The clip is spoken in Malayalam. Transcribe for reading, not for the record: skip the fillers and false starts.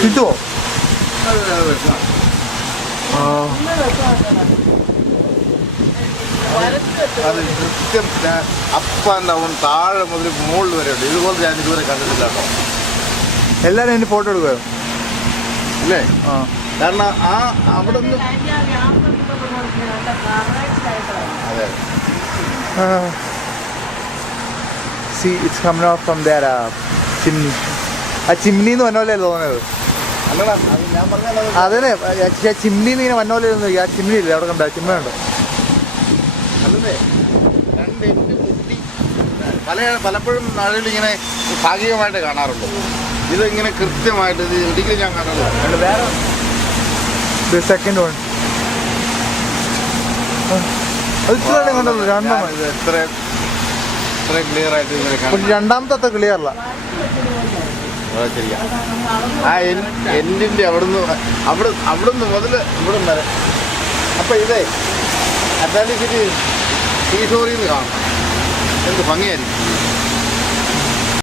കിട്ടുമോ? അത് കൃത്യം അപ്പ് ആൻഡ് ഡൗൺ താഴെ മുതൽ മുകളിൽ വരെ ഉണ്ട്. ഇതുപോലെ ഞാൻ ഇതുവരെ കണ്ടിട്ടില്ല കേട്ടോ. എല്ലാവരും അതിന് ഫോട്ടോ എടുക്കുമോ? ഇല്ലേ? ആ, കാരണം അവിടെ നിന്ന് അതെ see it's coming out from there chimney. ആ ചിമ്നി എന്ന് പറഞ്ഞ പോലെ തോന്നുന്നത്. അല്ലടാ, അത് ഞാൻ പറഞ്ഞാൽ അതന്നെ ചിമ്നി ഇങ്ങനെ വന്ന പോലെ തോന്നുന്നു. ആ ചിമ്നി ഇല്ല അവിടെ കണ്ട ചിമ്മ ഉണ്ട്. അല്ലേ, രണ്ട് എൻഡ് മുട്ടി പലപ്പോഴും നാടുകളിൽ ഇങ്ങനെ ഭാഗികമായിട്ട് കാണാറുള്ളൂ. ഇതിങ്ങനെ കൃത്യമായിട്ട് ഇത് ഒരിക്കലും ഞാൻ കാണാറില്ല. വേറെ സെക്കൻഡ് വൺ അത് ഇത്ര കണ്ടല്ലോ. രണ്ടെണ്ണം ഇത് എത്ര ക്ലിയർ ആയിട്ട് ഇങ്ങനെ കാണാം. രണ്ടാമത്തെ അത്ര ക്ലിയർ അല്ല. ശരിയാ. ആ എൻഡിൻ്റെ അവിടുന്ന് മുതൽ ഇവിടെ വരെ. അപ്പം ഇതേ അറ്റ്ലാന്റിക് സിറ്റി സീ ഷോറിൽ നിന്ന് കാണാം. എന്ത് ഭംഗിയായിരിക്കും.